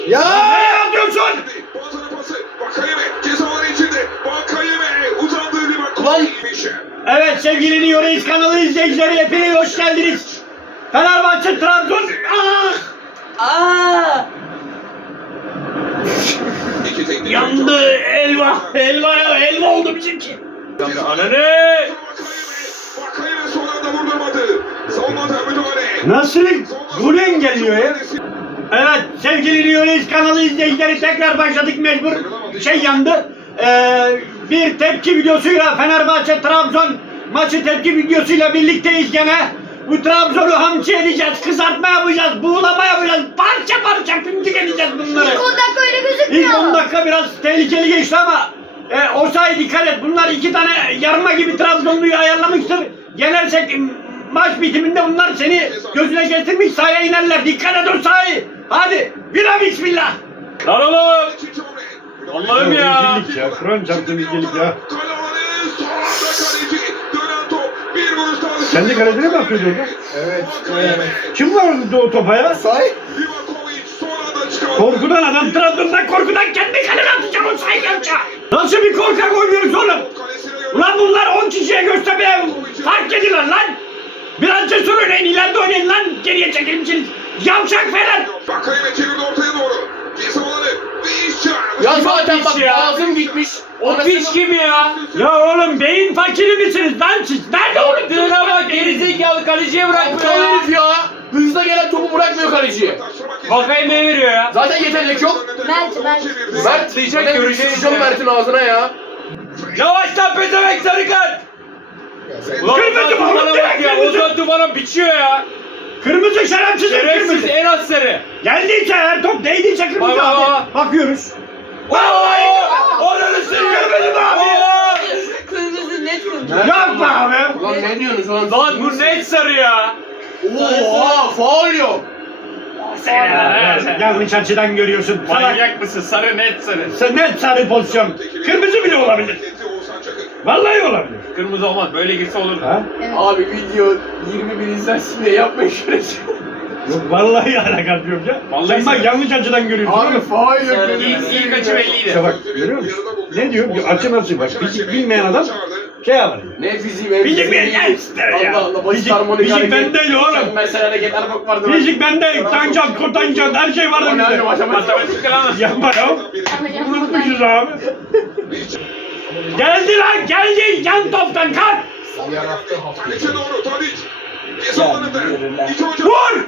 Ya! Ne yapıyorsun? Boğazına pası. Vakayeme ceza alanı içinde. Vakayeme uzandığı bir Ulan! Evet sevgili New Reis kanalı izleyicileri hepiniz hoş geldiniz. Fenerbahçe Trabzon. İki teknik Yandı elva. Elva oldu bizimki. Ananı. Vakayeme son anda vurdurmadı. Savunmadan müdahale. Nasıl golü engelliyor ya? Evet sevgili New Reis kanalı izleyicileri tekrar başladık mecbur. Yandı. Bir tepki videosuyla Fenerbahçe Trabzon maçı tepki videosuyla birlikteyiz gene. Bu Trabzon'u hamçı edeceğiz, kızartma yapacağız, buğulama yapacağız, parça parça pimcik edeceğiz bunları. İlk 10 dakika öyle gözükmüyor. İlk 10 dakika biraz tehlikeli geçti ama Osayi dikkat et. Bunlar iki tane yarma gibi Trabzonlu'yu ayarlamıştır. Yenersek maç bitiminde bunlar seni gözüne getirmiş sahaya inerler. Dikkat et Osayi. Hadi bira bismillah. Lan oğlum. Allah'ım ya. Kur'an çarptı bilgilik ya. Kendi kalesine mi atıyordu orada? Evet. Kim vardı o topa ya? Say. Korkudan adam Trabzon'dan korkudan kendi kalene atacak o sayı yapacak. Nasıl bir korkak oynuyoruz oğlum? Ulan bunlar 10 kişiye göstermeye fark ediyorlar lan. Biraz cesur oynayın, ileride oynayın lan. Geriye çekilmişsiniz. Yavşak Fener. Vakayeme çevirdi ortaya doğru. Ceza alanı ve iş çağırdı. Ya zaten bak ya. ağzım gitmiş. O piç kim ya? Ya oğlum beyin fakiri misiniz lan siz? Nerede oğlum? Yaptığına bak gerizekalı kaleciye bırakmıyor Aptal ya. herif ya. Hızla gelen topu bırakmıyor kaleciye. Bakayım ne veriyor ya? Zaten yetenek yok. Mert diyecek görüşeceğim Mert'in ağzına ya. Yavaştan pezevenk sarı kart. Ulan Kırmızı Ozan oğlum, Tufan'a bak direkt ya. kırmızı. Ozan Tufan'a biçiyor ya. Kırmızı şerefsiz Şerefsiz kırmızı. en az sarı. Geldiyse her top değdiyse kırmızı Bak, abi. bak. Bakıyoruz. Vallahi. Oranı sürüyorum abi. Kırmızı net kırmızı. Yapma abi. Ulan ne diyorsunuz lan? Lan bu net sarı ya. Oha faul yok. Yanlış açıdan görüyorsun. Salak. Manyak mısın? Sarı net sarı. Sen net sarı pozisyon. Kırmızı bile olabilir. Vallahi olabilir. Kırmızı olmaz. Böyle girse olur. Ha? Abi video 21 izlensin diye yapmayın şöyle şey. Yok vallahi alakası yok ya. Vallahi Sen bak sarı. yanlış açıdan görüyorsun. Abi faul yok. İlk açı belliydi. İşte bak görüyor musun? Ne diyor? Açı nasıl bak. Fizik bilmeyen adam şey yapar. Ne fiziği be? Fizik bilmeyen ister ya. Allah Allah basit Fizik- harmonik fizik hareket. bendeydi oğlum. Mesela hareketler bak vardı. Fizik bende. Tanjant, kotanjant her şey vardı bizde. Önemli matematik. Matematik lan. Yapma ya. Unutmuşuz abi. Geldi lan geldi. Yan toptan kalk. Yarattı hafta. Kalece doğru Tadic. Ceza alanında. İki hoca. Vur.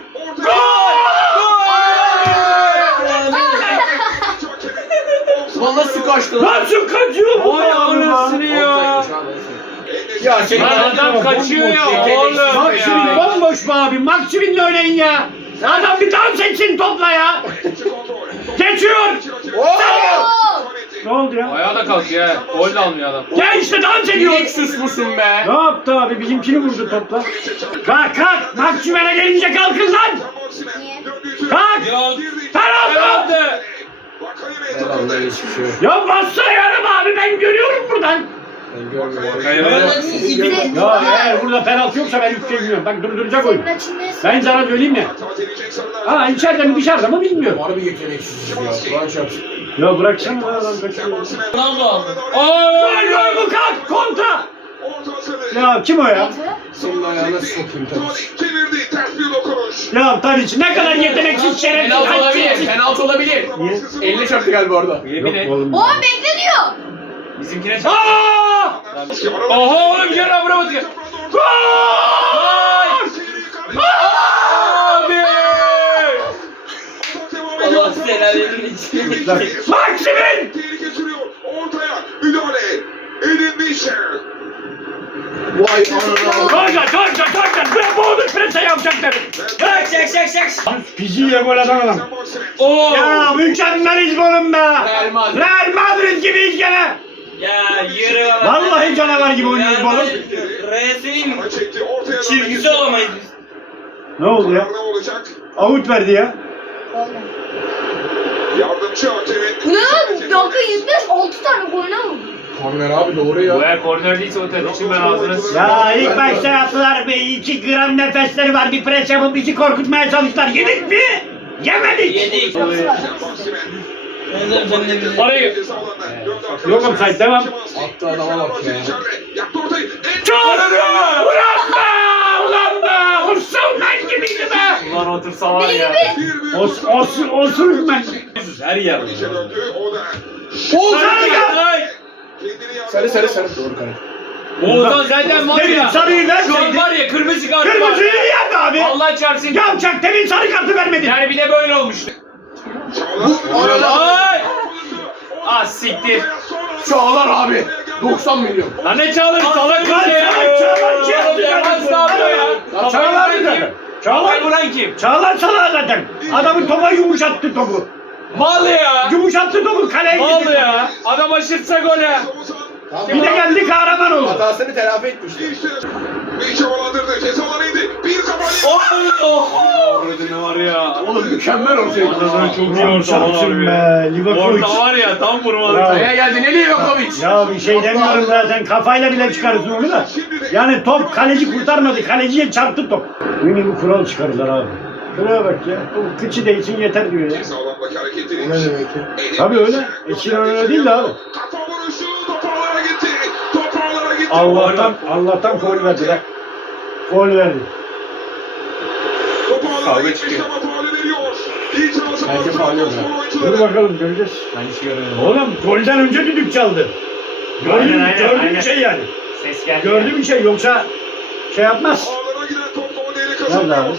Ulan nasıl kaçtı lan? Nasıl kaçıyor bu Vay ya? anasını ya. Ya şey Lan adam kaçıyor ya oğlum Maksimin ya. bomboş mu abi? Maksiminle oynayın ya. Adam bir dans etsin topla ya. Geçiyor. Ne oldu ya? Ayağa da kalkıyor ya. Gol de almıyor adam. Ya işte dans ediyor. Direkt sus musun be? Ne yaptı abi? Bizimkini vurdu topla. Kalk kalk. Maksimene gelince kalkın lan. Kalk. Yok. Penaltı. Penaltı. Ya bassana yarım abi ben görüyorum buradan. Ya eğer burada penaltı yoksa ben hiçbir şey bilmiyorum. Bak durduracak oyunu. Ben sana söyleyeyim mi? Ha içeride mi dışarıda mı bilmiyorum. Harbi yeteneksiz ya. Kur'an çarpsın. Ya bıraksana lan adam kaçıyor. Gol bu kalk kontra. Ya kim o ya? Senin ayağına sokayım tabii. Çevirdi ters bir dokunuş. Ya Tadiç ne kadar yeteneksiz şerefsiz. Penaltı olabilir. hadsiz. Penaltı olabilir. Elle çarptı galiba orada. Yemin et. oğlum. O bekle diyor. Bizimkine çarp. Aa! Oha oğlum gel abi vuramadık ya. Gol! Abi. Allah senaryoların içine Maksimin! Tehlike sürüyor. Ortaya müdahale. Edin Bişer. Vay anana. Torca. Bırak boğduk prese yapacaklar. Bırak şak. Fiziğiyle gol atan adam. Oo. Ya mükemmeliz oğlum be. Real Madrid. Real Madrid gibiyiz gene. Ya yürü. Vallahi canavar gibi oynuyoruz bu oğlum. Resim Çekti ortaya. çizgisi olamayız biz. Ne oldu ya? Ne olacak? Avut verdi ya. Yardımcı hakemin. Bu ne lan? Dakika 25 6 tane gol ne oldu? Korner abi doğru ya. Bu eğer korner değilse o tabii için ben ağzına Ya ilk başta yaptılar be 2 gram nefesleri var bir pres yapıp bizi korkutmaya çalıştılar. Yedik mi? Yemedik. Yedik. Benzer sen de bizi. Orayı. Yok offside, devam. Attı adama bak ya. Çağırırım! Ulan be! Ulan be! Osman gibiydi be! Ulan otursa var ya. Osman ben. Her yer. Sarı sarı sarı. Doğru kare. Oğuzhan zaten var Demin ya. sarıyı Şu an verseydin. var ya kırmızı kartı var. Kırmızıyı yerdi abi. Allah çarpsın. Yavşak demin sarı kartı vermedin. Yani bir de böyle olmuştu. Ay! Ah siktir. Çağlar abi. 90 milyon. Lan ne Çağlar? Salak Lan bir şey ya. Çağlar kim? Defans ne yapıyor ya? Çağlar Kafayı bir vuran kim? dakika. Kafayı vuran kim? Çağlar salağı zaten. Adamın topa yumuşattı topu. Mal ya. Yumuşattı topu kaleye Mal gitti. ya. Adam aşırtsa gole. Bir de geldi kahraman oldu. Hatasını telafi etmişti. Bir çabalandırdı. Cezalarıydı. Bir kafa. Orada ne var ya? Oğlum mükemmel ortaya. Çok iyi orta Şansın var be. abi. Livakovic. Orada var ya tam vurmalı. Bravo. Kaya geldi. Ne Livakovic? Ya bir şey demiyorum zaten. Kafayla bile çıkarırsın onu da. Yani top kaleci kurtarmadı. Kaleciye çarptı top. Yine bu kural çıkarırlar abi. Şuraya bak ya. O kıçı değilsin yeter diyor ya. Ceza alandaki hareketini. Ne demek ki? Tabii öyle. Eskiden öyle değil de abi. Kafa vuruşu. Top ağlara gitti. Top ağlara gitti. Allah'tan faul verdiler. Faul verdi. Top ağlara Kavga gitmiş çıkıyor. ama faulü veriyor. İtirazı var. Bence faul yok Trabzonspor ya. oyuncuları. Dur bakalım göreceğiz. Ben hiç görmedim. Oğlum golden önce düdük çaldı. Gördüğüm bir şey yani. Ses geldi. Gördüğüm bir şey yoksa şey yapmaz. Ağlara giden top golleri Nerede kazanıyor. abi?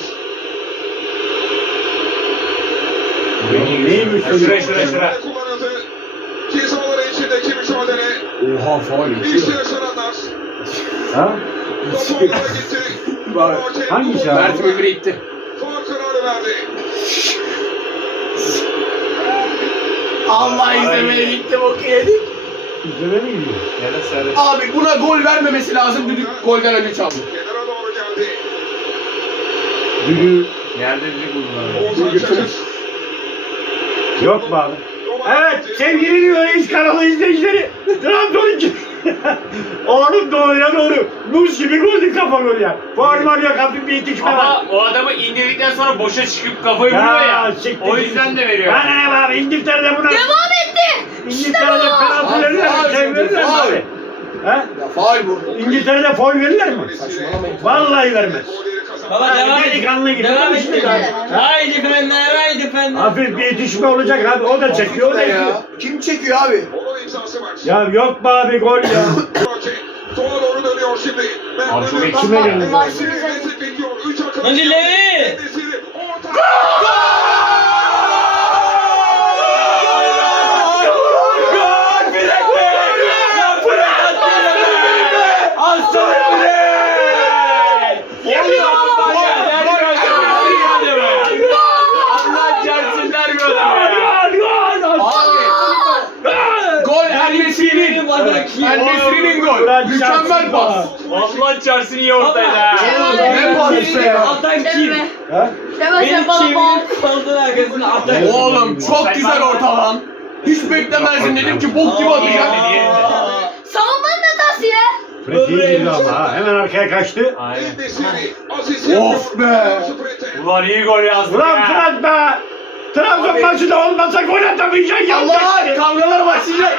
Neyi Şuraya gösteriyor? şuraya. Kullanıldı. Cezaları içindeki mücadele. Oha faul. İşte yaşananlar. Ha? Top ağlara gitti. Var. Hakem Hangisi bu abi? Mert öbürü itti. faul kararı verdi. Allah izlemeye gitti boku yedik. İzleme mi gidiyor? Ya da sarı. Abi buna gol vermemesi lazım. Düdük golden önce çaldı. Kenara doğru geldi. Düdüğü Yerde bir buldular. Oğuzhan Çakır. yok mu abi? Evet sevgili Diyoreis kanalı izleyicileri. Trabzon 2. Oğlum doğruya doğru. Buz gibi golü kafa gol ya. Faul var ya hafif bir itişme var. Ama o adamı indirdikten sonra boşa çıkıp kafayı vuruyor ya. siktir O git. yüzden de veriyor. Bana ne be abi İngiltere'de buna. Devam etti. İngiltere'de penaltı verirler mi? Faul, Şey verirler mi faul. abi? He? Ya faul bu. İngiltere'de faul verirler mi? Saçmalamayın. Vallahi vermez. Baba Yani devam et. delikanlı gibi Devam konuşuyor et. abi. Haydi Fener, haydi Fener. Hafif bir itişme olacak abi. O da çekiyor, o da Ne çekiyor. ya? Kim çekiyor abi? Onun imzası var. Ya yok be abi gol ya. Sola doğru dönüyor şimdi. Abi çok ekşime geldi. Hadi Levi. Gol bilek be! Ya bırak atıyor! Aslanım bilek! Yemin Allah çarpsın dermiyor adamı ya. Abi gol Enesiri'nin. Enesiri'nin gol. Mükemmel pas. Allah çarpsın iyi ortaydı ha. Ne pas işte ya. Atan kim? Deme. Ha? Deme Beni sen bana bağır. çevirip kaldın arkasına atan kim? Oğlum çok güzel orta lan. Hiç beklemezdim dedim ki bok gibi atacak. Savunmanın hatası ya. Fred iyi girdi ama ha. Hemen arkaya kaçtı. Aynen. Of be. Ulan iyi gol yazdı Ulan ya. Fred be. Trabzon maçında olmasa gol atamayacaksın. Allah Yapacaksın. kavgalar başlayacak.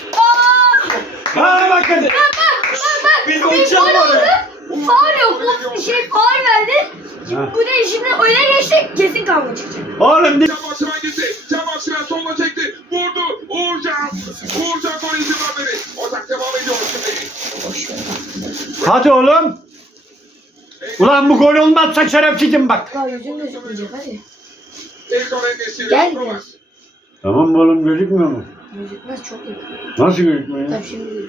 Ha bakın. Bak. Biz Bir uçalım gol oldu. oraya. Faul yok. Bu şey faul verdi. Ha. Bu ne şimdi öne geçti. Kesin kavga çıkacak. Oğlum Can Maksimen gitti. Can Maksimen soluna çekti. Vurdu. Uğurcan. Uğurcan gol izin vermedi. Ocak devam ediyor şimdi. hadi oğlum. Ulan bu gol olmazsa şerefsizim bak. Ya yüzün gözükmeyecek hadi. Tekrar Enesiri. Gel. Tamam mı oğlum gözükmüyor mu? Gözükmez çok yakın. Nasıl gözükmüyor ya? Tabii şimdi değil.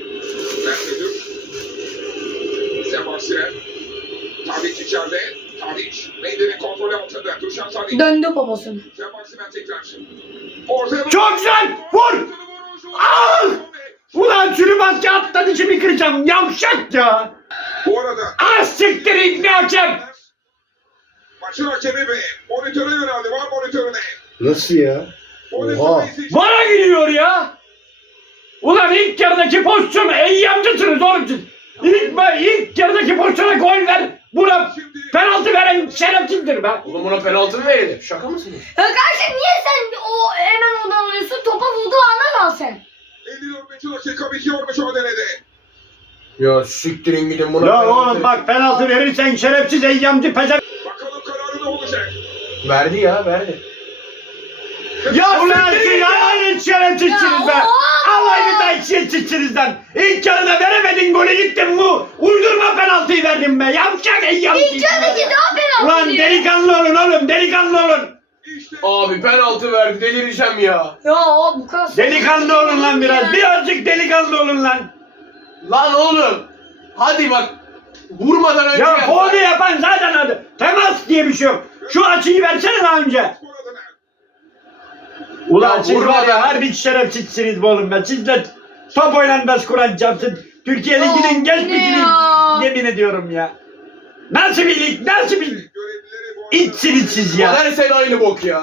Sebastian. Tadic içeride. Tadic. Mendy'nin kontrolü altında. Dušan Tadic. Döndü babasını. Sebastian tekrar. Ortaya Çok güzel. Vur. Al! Ulan şunu maske atladı şimdi kıracağım. Yavşak ya. Bu arada Az siktir İbni Hakem. maçın hakemi ve monitöre yöneldi. Var monitörüne. Nasıl ya? Oha. Bana giriyor ya. Ulan ilk yarıdaki pozisyon eyyamcısınız oğlum siz. İlk yarıdaki pozisyona gol ver. Buna penaltı veren şerefsizdir be. Oğlum buna penaltı mı verilir? Şaka mısınız? Ya kardeşim niye sen o hemen ondan alıyorsun? Topa vurduğu anda al sen. 54. dakika bitiyor mücadelede. Ya siktirin gidin buna. Ya penaltı oğlum bak penaltı verirsen şerefsiz eyyamcı pezem. Bakalım kararı ne olacak? Verdi ya verdi. Ya ulan siz Allah'ın şerefsizsiniz be. Allah'ın şerefsizsiniz lan. İlk yarıda veremedin golü gittin bu. Uydurma penaltıyı verdin be. Yavşak eyyamcı. İlk yarıdaki daha penaltı Ulan diyor. delikanlı olun oğlum delikanlı olun. İşte Abi penaltı verdi delireceğim ya. Ya o bu kadar. Delikanlı olun lan biraz. Birazcık delikanlı olun lan. Lan oğlum. Hadi bak. Vurmadan önce Ya yap. faulü yapan zaten adı. Temas diye bir şey yok. Şu açıyı versene daha önce. skor adına. Ulan Ya siz vurma var ya ya. harbi şerefsizsiniz be oğlum be. Sizle top oynanmaz Kur'an çarpsın. Türkiye Ya, Ligi'nin ne geçmişini ya? yemin ediyorum ya. Nasıl bir lig, nasıl bir Görevlileri bu arada. içsiniz siz ya. Her sene aynı bok ya.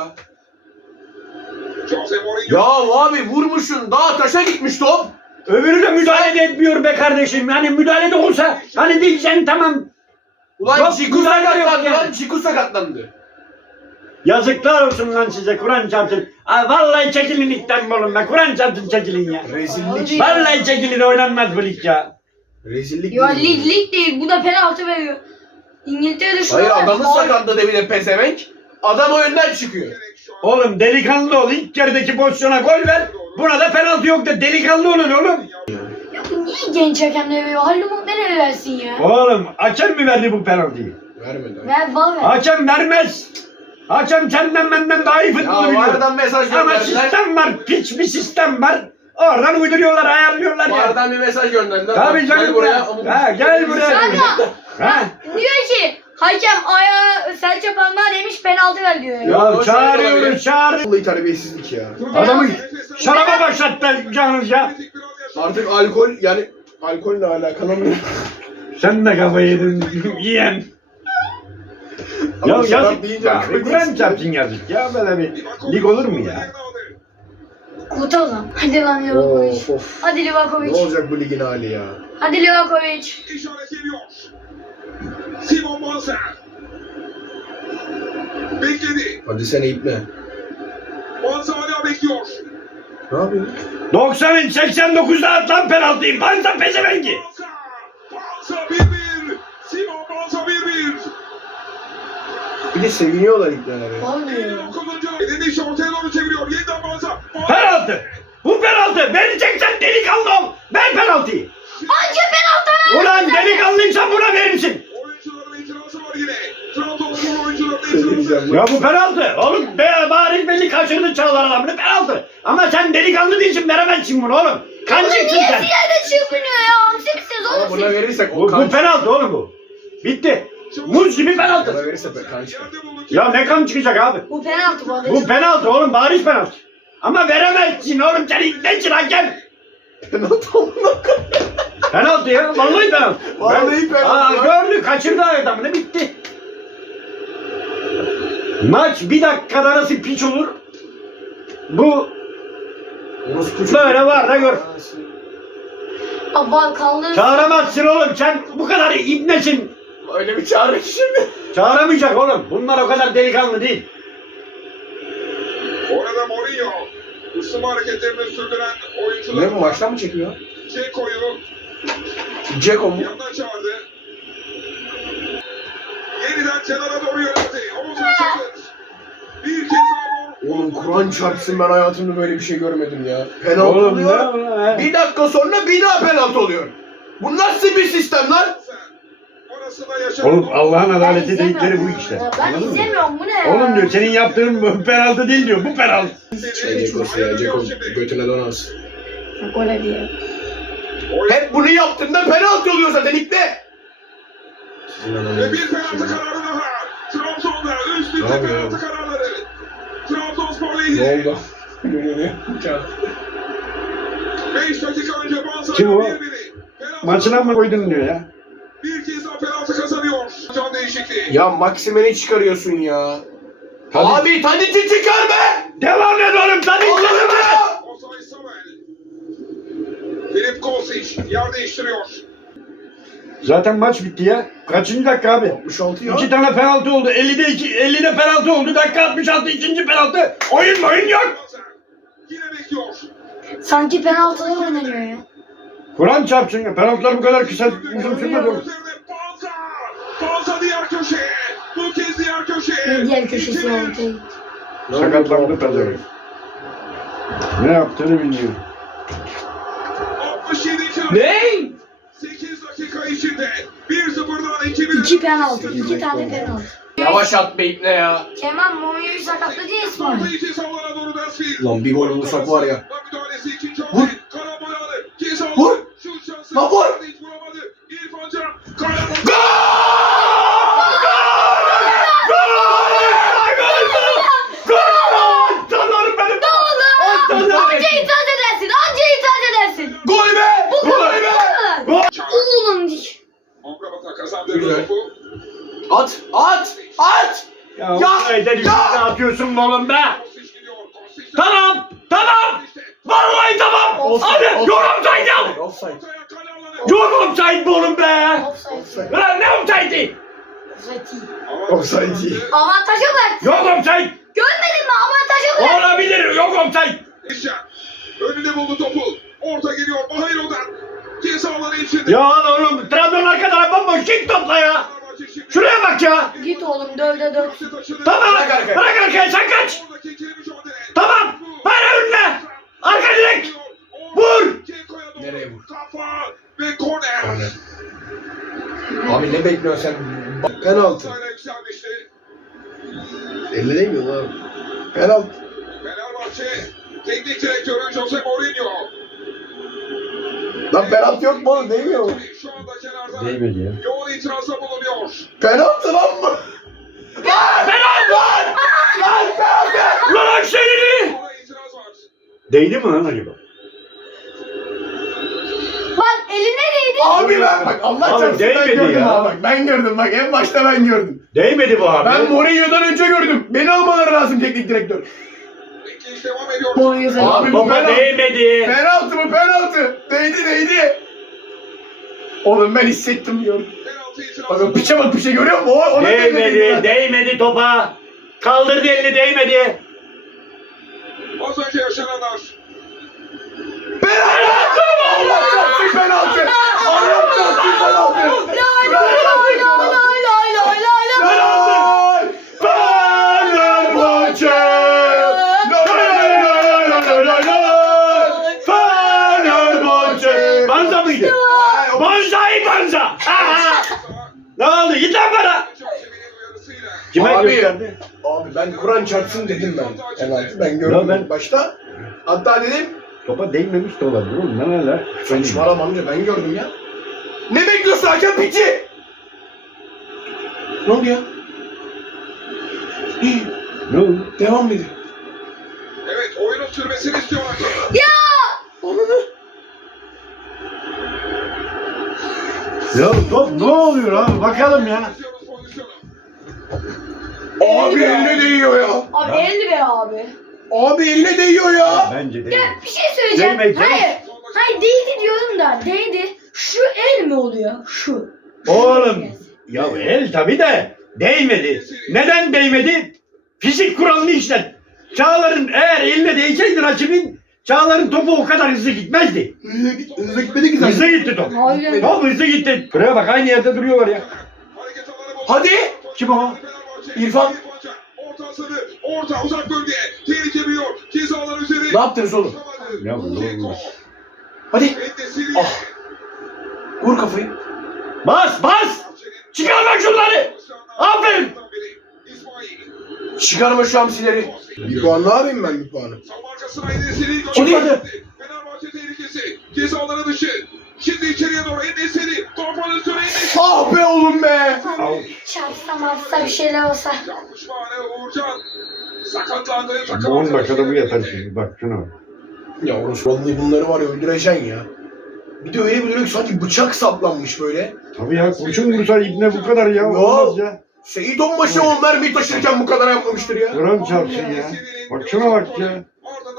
Jose Mourinho. Ya abi vurmuşsun. Daha taşa gitmiş top. Öbürü de müdahale de etmiyor be kardeşim. Hani müdahale de olsa hani diyeceksin tamam. Ulan Yok, Ciku müdahale yok sakatlandı yani. lan. Ciku sakatlandı. Yazıklar olsun lan size Kur'an çarpsın. Ay vallahi çekilin ligden be oğlum be. Kur'an çarpsın çekilin ya. Rezillik. Vallahi çekilin oynanmaz bu lig ya. Rezillik. Ya değil. lig değil. Bu da penaltı veriyor. İngiltere'de şu Hayır var. adamın Faul. sakatladı bir de pezevenk. Adam oyundan çıkıyor. Gerek şu an. Oğlum delikanlı ol. İlk yarıdaki pozisyona gol ver. Buna da penaltı yok da delikanlı olun oğlum. Ya bu niye genç hakemle veriyor? Halil Umut ne versin ya? Oğlum hakem mi verdi bu penaltıyı? Vermedi. Ver bal ver. Hakem vermez. Hakem senden benden daha iyi futbolu Ya biliyor. vardan mesaj Ama gönderdiler. sistem var. Piç bir sistem var. Oradan uyduruyorlar, ayarlıyorlar ya. Vardan bir mesaj gönderdiler. Tabii Gel canım buraya. buraya. Ha, gel buraya. Kanka. Ha? Diyor ki hakem ayağı serçe parmağı demiş penaltı ver diyor. Ya. Ya çağırıyoruz, çağırıyoruz. Vallahi terbiyesizlik ya. Adamı şaraba başlattı canınız ya. Kritik biraz yaşa. Artık alkol yani alkolle alakalı mı? Sen de kafayı yedin yiyen. Ya Ama şarap yazık deyince ya. aklıma Kur'an geçti. çarpsın yazık ya. Böyle bir lig olur mu ya? Kurtar lan. Hadi lan Livakovic. Of of. Hadi Ne Livakovic. olacak bu ligin hali ya? Hadi Livakovic. İşaret geliyor. Simon Banza. Bekledi. Hadi sen ipne. Banza hala bekliyor. Ne yapıyorsun? 89'da atılan penaltıyı. Banza pezevengi. Banza. Banza 1-1. Simon Banza 1-1. Bir de seviniyorlar ipneler ya. Faul diyor. 59. Elini iş ortaya doğru çeviriyor. Yeniden Banza. Penaltı. Bu penaltı. Vereceksen delikanlı ol. Ver penaltıyı. Anca penaltı ver. Ulan delikanlıysan buna verirsin. Oyuncuların itirazı var yine. Trabzonspor oyuncuların itirazı. Diyeceğim Ya bu penaltı. Oğlum bariz belli kaçırdı Çağlar adamını penaltı. Ama sen delikanlı değilsin veremezsin bunu oğlum. Kancıksın Niye sen. ziyade çırpınıyor ya? Hamsi misiniz Ama oğlum buna siz? verirsek o Bu kan. penaltı oğlum bu. Bitti. Muz gibi penaltı. Buna verirsek kan çıkar. Yerde buldu. Ya ne kan çıkacak abi? Bu penaltı bu arada. Bu penaltı oğlum bariz penaltı. Ama veremezsin oğlum sen ilklensin hakem. Penaltı olmak. Penaltı ya vallahi penaltı. Vallahi penaltı. Gördü kaçırdı adamını bitti. Maç bir dakikada nasıl piç olur? Bu böyle var da gör. Abba kaldı. Çağıramazsın oğlum sen bu kadar ibnesin. Öyle bir çağrı ki şimdi. Çağıramayacak oğlum. Bunlar o kadar delikanlı değil. Orada Mourinho. Isınma hareketlerini sürdüren oyuncular. Ne bu maçtan mı çekiyor? Ceko'yu Ceko mu? yandan çağırdı. Yeniden kenara doğru yöneldi. Omuzuna çakır. Bir kez daha Oğlum Kur'an çarpsın ben hayatımda böyle bir şey görmedim ya. Penaltı Oğlum oluyor. ne? Bir dakika sonra bir daha penaltı oluyor. Bu nasıl bir sistem lan? Orasında yaşanan Oğlum Allah'ın Ben adaleti izlemiyorum dedikleri bu ya. işte. Ben Anladın mı? izlemiyorum bu ne ya? Oğlum diyor senin yaptığın bu penaltı değil diyor. Bu penaltı. Şey Ceko'su ya Ceko götüne donas. Gol diye. Hep bunu yaptığında penaltı oluyor zaten ipne. Ve bir penaltı kararı daha. Trabzon'da üst Ne üste yapıyor penaltı kararları. Trabzonspor Ne lehine. oldu? 5 dakika önce Banza'da Kim o? 1-1'i. Penaltı- Maçına mı koydun diyor ya. Bir kez daha penaltı kazanıyor. Can değişikliği. Ya Maksimen'i çıkarıyorsun ya. Hadi. Abi Tadic'i çıkar be! Devam et oğlum sen Allah'ım izleme. ya! Osay Samuel. Filip Kosic yer değiştiriyor. Zaten maç bitti ya. Kaçıncı dakika abi? 66 ya. 2 tane penaltı oldu. 50'de penaltı oldu. Dakika 66 ikinci penaltı. Oyun yok. Yine bekliyor. Sanki penaltılar oynanıyor ya. Kur'an çarpsın ya. Penaltılar bu kadar kısa uzun sürmez oğlum. Üzerine Banza. Banza diğer köşeye. Bu kez diğer köşeye. Ve diğer köşesi İkili. ortaya gitti. Sakatlandı pezevenk. Ne yaptığını bilmiyor. 67 kilo. Ne? 8 dakika içinde 1-0'dan 2-1. 2 penaltı. 2 tane penaltı. Yavaş at be ipne ya. Kemal Mourinho'yu sakatladı diye İsmail. Orta içi savunana doğru Dansfield. Lan bir gol bulursak var ya. Müdahalesi ikinci Vur. hamle. Karambol aldı. Ceza Vur. aldı. Şut şansı. Lan vur. Hiç vuramadı. İrfan Can. Karambol. Tanrım benim. Ne oldu? Tanrım. Anca itiraz edersin. Anca itiraz edersin. Gol be! Bu kadar. Bu kadar. Oğlum. Amrabat'a kazandı Güzel. topu. At! At! At! Ya Ya, ayda ya. ne atıyorsun be oğlum be? Kostic gidiyor. Kostic. Tamam. İşte. Vallahi tamam. Hadi yorum saydım. Offside. Ortaya kale alanı. Yorum saydım oğlum be. Offside. Lan ne offside'i? Offside. Avantajı var. Yok offside. Görmedin mi? Avantajı var. Olabilir. Yok offside. İşte. Önünde buldu topu. Orta geliyor. Bahiro'dan. Ceza alanı içinde. Ya oğlum Trabzon arka tarafa bomboş git topla ya. Fenerbahçe şimdi. Şuraya bak ya. Git oğlum 4'e 4. Basket açıldı. Tamam. Bırak arkaya. Bırak arkaya sen kaç. Oradaki ikili mücadele. Tamam. Ver önüne. Arka direkt. Vur. Nereye vur? Kafa ve korner. Korner. Abi ne bekliyorsun sen? Penaltı. Sayla yükselmişti. Elle değmiyor lan. Penaltı. Fenerbahçe teknik direktörü Jose Mourinho. Lan penaltı yok mu oğlum? Değmiyor mu? Şu anda kenarda Değmedi ya. yoğun itirazda bulunuyor. Penaltı lan bu. Penaltı lan. Lan penaltı! Ulan seni. Ona itiraz var. Değdi mi lan acaba? Bak eline değdi. Abi bak Allah Abi çarpsın ben değmedi gördüm ya. ha bak. Ben gördüm bak en başta ben gördüm. Değmedi bu abi. Ben Mourinho'dan önce gördüm. Beni almaları lazım teknik direktör. Bekleyiş devam ediyor. Mourinho falan. Abi bu Topa penaltı. değmedi. Penaltı mı penaltı? Değdi. Oğlum ben hissettim diyorum. Penaltı Bak itirazı. o piçe bak piçe görüyor musun? Ona Değmedi. Değmedi topa. Kaldırdı elini değmedi. Az önce yaşananlar. Penaltı! Allah çarpsın penaltı! Allah çarpsın penaltı! Lay lay lay lay lay lay lay lay lay. Penaltı! Fenerbahçe! Fenerbahçe. Banza mıydı? Banzai banza. Aha. Ne oldu? Git lan bana. Çerçevenin uyarısıyla. Kime Abi, gösterdi? Abi ben Kur'an çarpsın dedim ben. Penaltı ben Ya gördüm ben- başta. Hatta dedim Topa değmemiş de olabilir oğlum. Ne neler? saçmalama amca ben gördüm ya. Ne bekliyorsun hakem piçi? Ne oldu ya? İyi, Ne oldu? devam edin. Evet oyunun sürmesini istiyor hakem. Ya top ne oluyor abi? Bakalım ya. İzliyoruz pozisyonu. Abi eline değiyor ya. Abi elli be abi. Abi eline değiyor ya. Bence Ya değil. bir şey söyleyeceğim. Değmedi. Hayır. Hayır değdi diyorum da değdi. Şu el mi oluyor? Şu. Oğlum. Ya el tabi de değmedi. Neden değmedi? Fizik kuralını işlet. Çağlar'ın eğer eline değseydi rakibin Çağlar'ın topu o kadar hızlı gitmezdi. Hızlı gitmedi ki zaten. Hızlı gitti top. Hayır. Top hızlı gitti. Şuraya bak aynı yerde duruyorlar ya. Hareket alanı buldu. Hadi. Kim o? Fenerbahçe. İrfan. Orta asılı. Orta uzak bölgeye. Tehlike biliyor. Cezalar üzeri. Ne yaptınız oğlum? Ya bu ne olmaz. Hadi. Endesiri. Ah. Vur kafayı. Bas bas. Çıkar bak şunları. Aferin. İsmail. Çıkarma şu hamsileri. Bir puan ne yapayım ben bir puanı? Savunma arkasına Endesiri. Çıkmadı. Fenerbahçe tehlikesi. Cezaları dışı. Şimdi içeriye doğru Endesiri. Topal üstüne Endesiri. Ah be oğlum be. Çarpsa marpsa bir şeyler olsa. Yapmış bana Uğurcan. Sakatlandı. Bu 10 dakikada bu yeter şimdi. Bak şuna bak. Ya orası vallahi bunları var ya öldüreceksin ya. Bir de öyle bir duruyor ki sanki bıçak saplanmış böyle. Tabii ya kurşun vursa ibne bu kadar ya. Olmaz ya. Seyit onbaşı o mermiyi taşırken bu kadar yapmamıştır ya. Kur'an çarpsın ya. Bak şuna bak ya. Ardından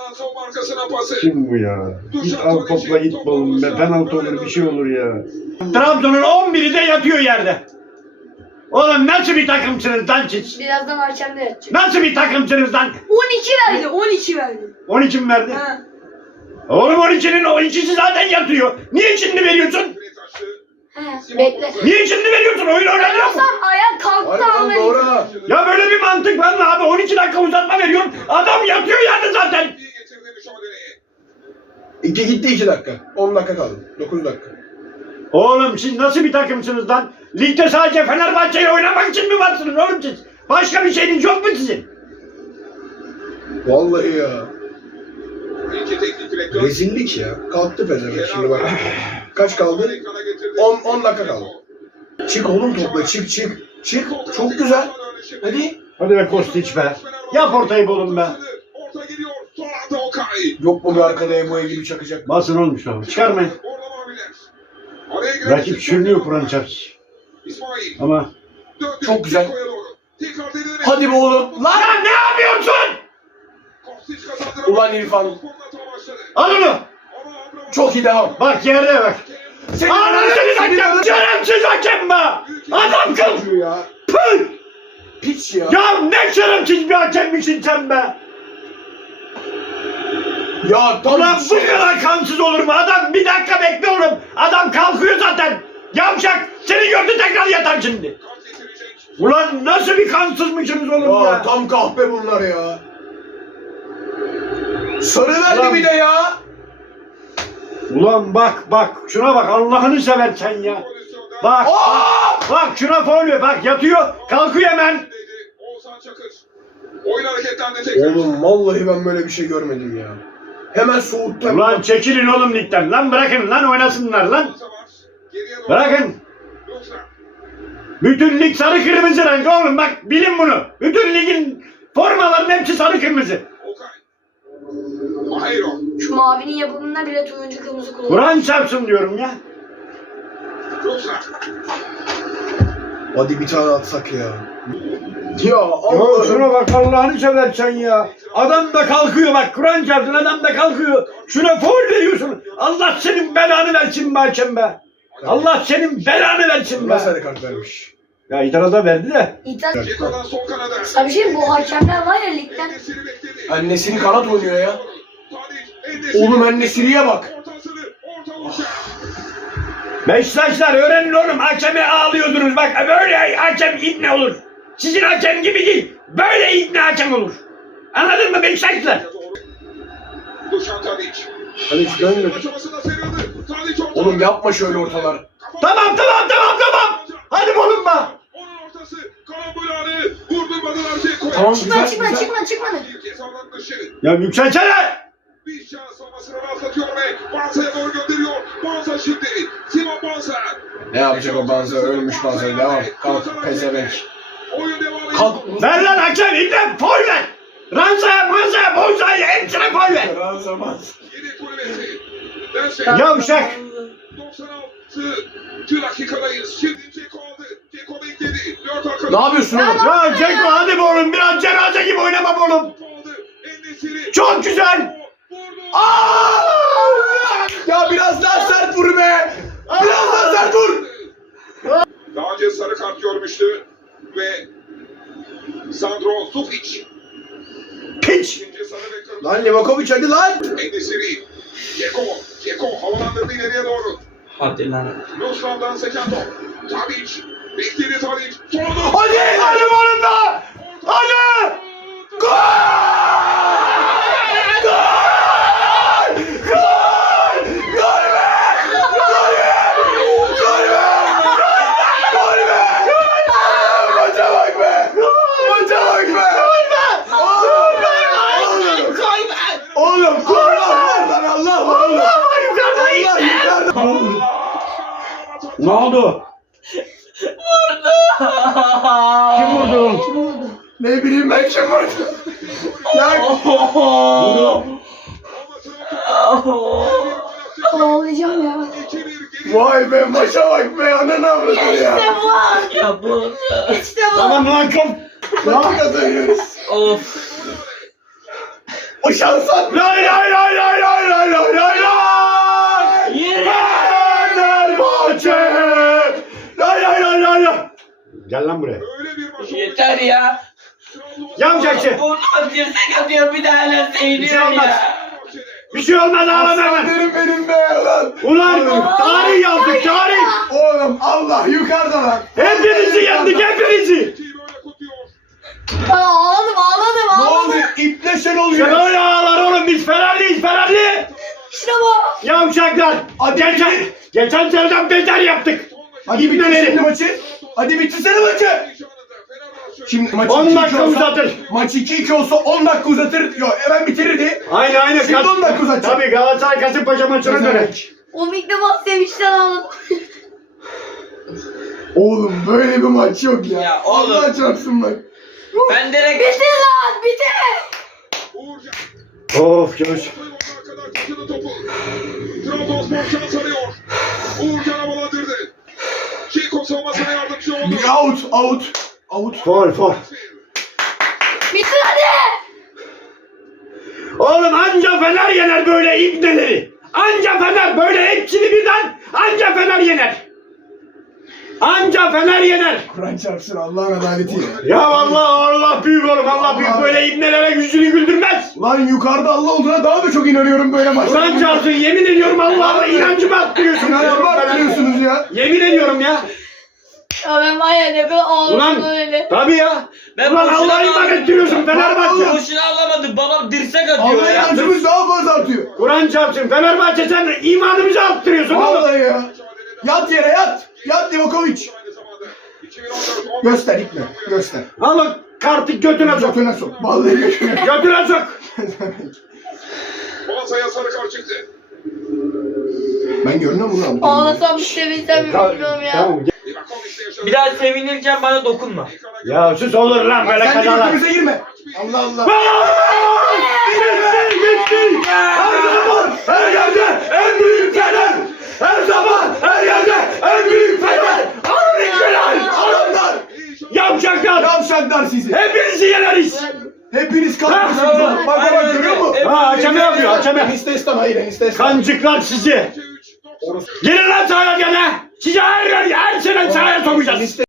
Kalan son arkasına pası. Kim bu ya? Git al topla git oğlum be. Penaltı olur bir şey olur ya. Trabzon'un 11'i de yatıyor yerde. Oğlum nasıl bir takımsınız lan siz? Birazdan hakemde yatacak. Nasıl bir takımsınız lan? 12 verdi, 12 verdi. 12 mi verdi? Ha. Oğlum 12'nin o ikisi zaten yatıyor. Niye şimdi veriyorsun? He, bekle. Niye şimdi veriyorsun? Oyun oynanıyor mu? Tam ayağa kalktı Harbiden anlayın. doğru ha. Ya böyle bir mantık var mı abi? 12 dakika uzatma veriyorum. Adam yatıyor yerde zaten. İyi getirdi mücadeleye. 2 gitti 2 dakika. 10 dakika kaldı. 9 dakika. Oğlum siz nasıl bir takımsınız lan? Ligde sadece Fenerbahçe'yle oynamak için mi varsınız oğlum siz? Başka bir şeyiniz yok mu sizin? Vallahi ya. İki teknik direktör. Rezillik ya. Kalktı pezevenk şimdi bak. Kaç kaldı? 10 dakika kaldı. Çık oğlum topla çık çık. Çık. Çok güzel. Hadi. Hadi be Kostić be. Yap ortayı oğlum be. Orta geliyor. Son anda Okay. Yok mu bir arkada Ebo'ya gibi çakacak? Basın olmuş oğlum. Çıkarmayın. Orada maviler. Araya giren Rakip sürünüyor Kur'an çarpsın. İsmail. Ama Döndü. Çok güzel. Keko'ya doğru. Tekrar denilerek. Hadi be oğlum. Lan! lan ne yapıyorsun? Kostić kazandıramadı. Ulan İrfan. Korner hata başladı. Al onu. Ama Abramovich- Çok iyi devam. Bak yerde bak. Seni Anam senin hakem. Şerefsiz hakem be. Adam kıl. ya. Pıh. Piç ya. Ya ne şerefsiz bir hakemmişsin sen be. Ya tam Ulan bu şey- kadar kansız olur mu? Adam bir dakika bekle oğlum. Adam kalkıyor zaten. Yavşak. Seni gördü tekrar yatar şimdi. Kart getirecek. Ulan nasıl bir kansızmışsınız oğlum ya. Ya tam kahpe bunlar ya. Sarı verdi Ulan- bir de ya. Ulan bak şuna bak Allah'ını seversen ya. Pozisyonda. Bak Aa! bak şuna faul ver. Bak yatıyor kalkıyor hemen. Oğuzhan Çakır. Oyun hareketlendi tekrar. Oğlum vallahi ben böyle bir şey görmedim ya. Hemen soğuttu. Ulan çekilin oğlum ligden lan bırakın lan oynasınlar lan. Geriye doğru. Bırakın. Yoksa Bütün lig sarı kırmızı renk oğlum bak bilin bunu. Bütün ligin formaların hepsi sarı kırmızı. Okay. Hayır o. Şu mavinin yapımında bile turuncu kırmızı kullanıyor. Kur'an çarpsın diyorum ya. Yoksa. Hadi bir tane atsak ya. Ya Ya Allah'ım. şuna bak Allah'ını seversen ya. Adam da kalkıyor bak Kur'an çarpsın adam da kalkıyor. Şuna faul veriyorsun. Allah senin belanı versin be hakem be. Allah senin belanı versin be. Nasıl sarı kart vermiş? Ya itiraz'a verdi de. İtalya. Ceko'dan sol kanada. Sana bir şey mi? Bu hakemler var ya ligden. Endesiri bekledi. Annesini kanat oynuyor ya. Tadic, Endesiri. Oğlum Annesiri'ye bak. Ortasını, orta vuracak. Beşiktaşlar öğrenin oğlum hakeme ağlıyordunuz bak böyle hakem ibne olur. Sizin hakem gibi değil. Böyle ibne hakem olur. Anladın mı Beşiktaşlar? Dušan Tadic. Hadi şu dön götür. Aşamasında sıyrıldı. Tadic orta. Oğlum yapma şöyle ortalar. Tamam. Hadi oğlum be. Onun ortası. Karambol anı. Vurdurmadılar Ceko'ya. Tamam Çıkma güzel çıkma güzel. çıkma çıkmadı. Bir kez alan dışı. Ya yükseltsene. Bir şans olmasını rahatlatıyor ve Bansa'ya doğru gönderiyor. Bansa şimdi. Simon Bansa. Ne yapacak o Banza? Ölmüş Banza. Devam. Kalk pezevenk. Oyun devam ediyor. Kalk. Ver lan hakem ibne faul ver. Ranza'ya, Boza'ya hepsine faul ver. Yedek kulübesi. Dense. Yavşak. 96. dakikadayız. Şimdi Ceko aldı. Ceko bekledi. Dört arkadaş. Ne yapıyorsun oğlum? Ya Ceko hadi be oğlum biraz cenaze gibi oynama be oğlum. Topu aldı. Endesiri. Çok güzel. Vurdu. Aa! Ya biraz daha sert vur be. Biraz daha sert vur. Daha önce sarı kart görmüştü ve Sandro Sufic Piç. ikinci sarı ve kırmızı. Lan Livakovic hadi lan. Endesiri. Ceko havalandırdı ileriye doğru. Hadi lan. Nusram'dan seken top. Tadic. Bekledi Tadic. Soldu. Hadi oğlum be. Hadi. Gol! Gol! Gol! Gol be! Gol be! Gol be! Gol be! Maça bak be! Maça bak be! Oğlum gol lan Allah var oğlum. Allah yukarıda. Ne oldu? Kim vurdu? Kim oldu? Ne bileyim ben kim vurdu? Lan. Ağlayacağım ya. Vay be maça bak be ananı avradı ya. İşte bu. Ya bu. İşte bu. Tamam lan kom. Nasıl kazanıyoruz? Of. O şans at. Lay lay lay lay lay lay lay lay lay. Fenerbahçe. Lay lay lay lay lay. Gel lan buraya. Öyle bir maç oldu. Yeter ya. Yavşakçı. Buradan dirsek atıyor bir daha hala Bir şey seyrediyor olmaz. ya. Bir şey olmaz ağlama hemen. Aslanlarım benim be ulan. Ulan tarih yazdık tarih. Oğlum Allah yukarıda lan. Hepinizi yendik hepinizi. Böyle kopuyor. Ağladım Ne oldu? ağladım. İple sen Sen oluyor. öyle ağlar oğlum biz Fenerliyiz Fenerli. İşte bu. Yavşaklar. Geçen seneden beter yaptık. Hadi bitir İbneleri. şimdi maçı. Hadi bitirsene maçı. Şimdi maç 10 2-2 dakika olsa- uzatır. Maç 2-2 olsa 10 dakika uzatır. Yok hemen bitirirdi. Aynen. Şimdi 10 dakika uzatacak. Tabii Galatasaray Kasımpaşa maçına döner. Oğlum ilk defa sevinçten ağladım. Oğlum böyle bir maç yok ya. Ya oğlum. Allah çarpsın bak. Ben direkt Bitir lan bitir. Uğurcan. Of Göğüs. Ortaya kadar taşıdı topu. Trabzonspor şans arıyor. Uğurcan havalandırdı. Çiko savunmasına yardımcı oldu. Out. Fol. Bitir hadi. Oğlum anca Fener yener böyle ibneleri. Anca Fener böyle hepsini birden anca Fener yener. Anca Fener yener. Kur'an çarpsın Allah'ın adaleti ya. Ya Allah büyük oğlum Allah büyük böyle ibnelere yüzünü güldürmez. Lan yukarıda Allah olduğuna daha da çok inanıyorum böyle maçlara. Kur'an çarpsın yemin ediyorum Allah'a inancımı attırıyorsunuz. İnancımı arttırıyorsunuz ya. Yemin ediyorum ya. Ya ben var ya ne kadar ağladım Ulan öyle. tabii ya. Ben Ulan boşuna Allah'a iman ağladım. ettiriyorsun Fenerbahçe. boşuna ağlamadım. Babam dirsek atıyor Allah ya. inancımız daha fazla artıyor. Kur'an çarpsın Fenerbahçe sen imanımızı arttırıyorsun oğlum. Vallahi ya. Yat yere yat. Yat Livakovic. Aynı zamanda 2014 Göster İkme. Göster. Al o kartı götüne sok. Götüne sok. Vallahi götüne. Götüne sok. Masaya sarı kart çıktı. Ben görünüyor mu lan? Ağlasam bir sevinsem mi bilmiyorum ya. Tamam. Livakovic'le yaşadı. Bir daha sevinirken bana dokunma. Ya sus olur lan böyle Sen de kazalar. götümüze girme. Allah Allah. Bitti. Her zaman her yerde en büyük Fener. Her zaman her yerde en büyük Fener. Alın ikbeler. Adamlar. Yavşaklar. Yavşaklar sizi. Hepinizi yeneriz. Hepiniz Ha, kalkmışsınız. Bak bak görüyor musun? Ha hakeme yapıyor hakeme. Enistestan hayır Enistestan. Kancıklar sizi. Gelin lan sahaya gene. Sizi her sene sahaya sokacağız.